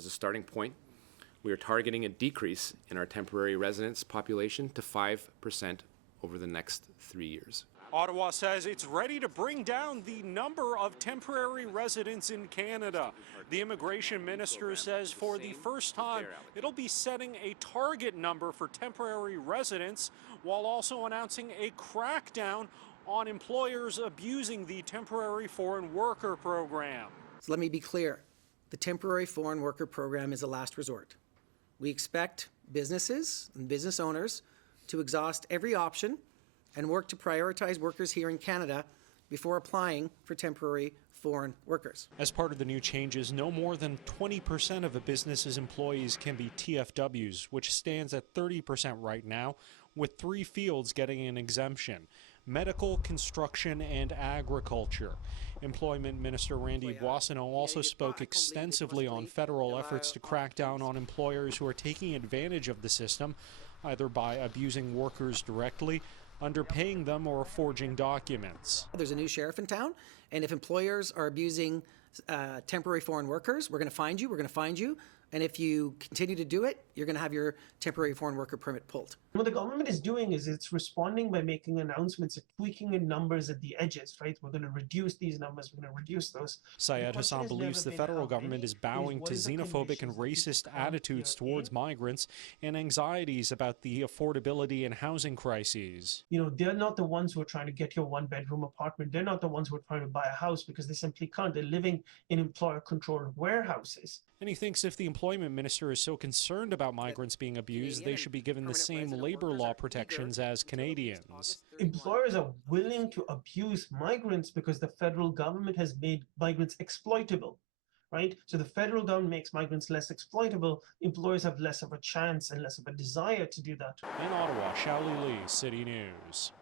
As a starting point, we are targeting a decrease in our temporary residence population to 5% over the next 3 years. Ottawa says it's ready to bring down the number of temporary residents in Canada. The immigration minister says for the first time, it'll be setting a target number for temporary residents while also announcing a crackdown on employers abusing the temporary foreign worker program. So let me be clear. The temporary foreign worker program is a last resort. We expect businesses and business owners to exhaust every option and work to prioritize workers here in Canada before applying for temporary foreign workers. As part of the new changes, no more than 20% of a business's employees can be TFWs, which stands at 30% right now, with 3 fields getting an exemption: medical, construction, and agriculture. Employment Minister Randy Boissonnault also spoke extensively on federal efforts to crack down on employers who are taking advantage of the system, either by abusing workers directly, underpaying them, or forging documents. There's a new sheriff in town, and if employers are abusing temporary foreign workers, we're going to find you, and if you continue to do it, you're going to have your temporary foreign worker permit pulled. What the government is doing is it's responding by making announcements, tweaking in numbers at the edges, right? We're going to reduce these numbers, we're going to reduce those. Syed Hassan believes the federal government is bowing to xenophobic and racist attitudes towards migrants and anxieties about the affordability and housing crises. You know, they're not the ones who are trying to get your 1-bedroom apartment. They're not the ones who are trying to buy a house because they simply can't. They're living in employer-controlled warehouses. And he thinks if the employment minister is so concerned about migrants being abused, they should be given the same labor law protections as Canadians. Employers are willing to abuse migrants because the federal government has made migrants exploitable, right? So the federal government makes migrants less exploitable. Employers have less of a chance and less of a desire to do that. In Ottawa, Xiaoli Li, City News.